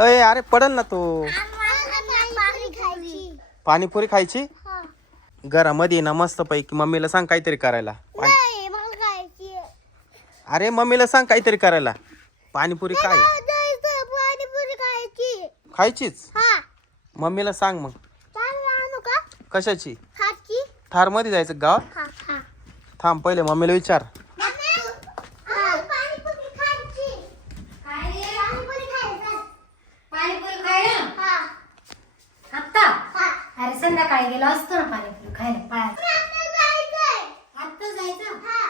अय अरे पडल ना तो. पाणीपुरी खायची. घरामध्ये ना मस्त पैकी मम्मीला सांग काहीतरी करायला. अरे मम्मीला सांग काहीतरी करायला. पाणीपुरी काय? खायचीच? हा मम्मीला सांग मग. कशाची? थारमध्ये जायचं हा. थांब पहिले मम्मीला विचार पाणीपुरी खायची काय रे? पाणीपुरी खायचं पाणीपुरी खायला हा आत्ता हा अरे संध्याकाळी गेलो असतो ना पाणीपुरी खायला जायचंय. आत्ता जायचं? हा.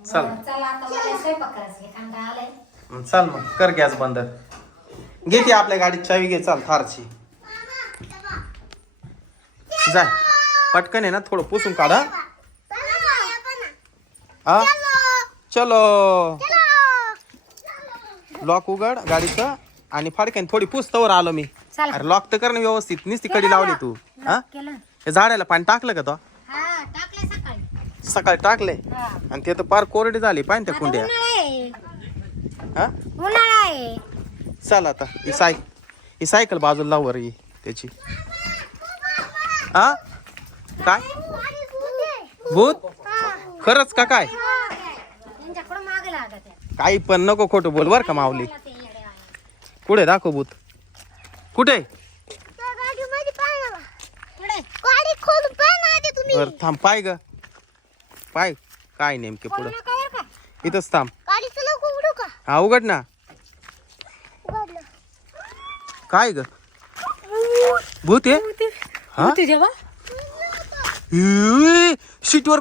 चल. बरं, चला आता मला स्वयंपाक करायचं आहे. कंटाळा आलाय. मग चल मग कर गॅस बंद. घे की आपल्या गाडीत चावी घे चाल थारची. जाय पटकन आहे ना थोडं पुसून काढा हा. चलो लॉक उघड गाडीचं आणि फाडक्यान थोडी पुस्तवर आलो मी. चला. अरे लॉक तर कर ना व्यवस्थित. नुसती कडी लावली तू हा? केलं. हे झाडाला पाणी टाकलं का तो? हा टाकले सकाळी. सकाळी टाकले. हा. आणि ते तर पार कोरडी झाली पाहिजे त्या आता कुंड्या. उन्हाळा आहे. हा? उन्हाळा आहे. चल आता ही साय ही सायकल बाजूला लाव वर ही त्याची. हा? काय? भूत? खरंच का काय? त्यांच्याकडून मागे लागत आहे. काही पण नको खोटं बोल बर का माऊली. कुठे दाखव भूत? कुठे? बर थांब पाय ग. पाय. काय नेमके पुढं? इथंच थांब. हा उघड ना. काय ग? भूत आहे? हा? सीटवर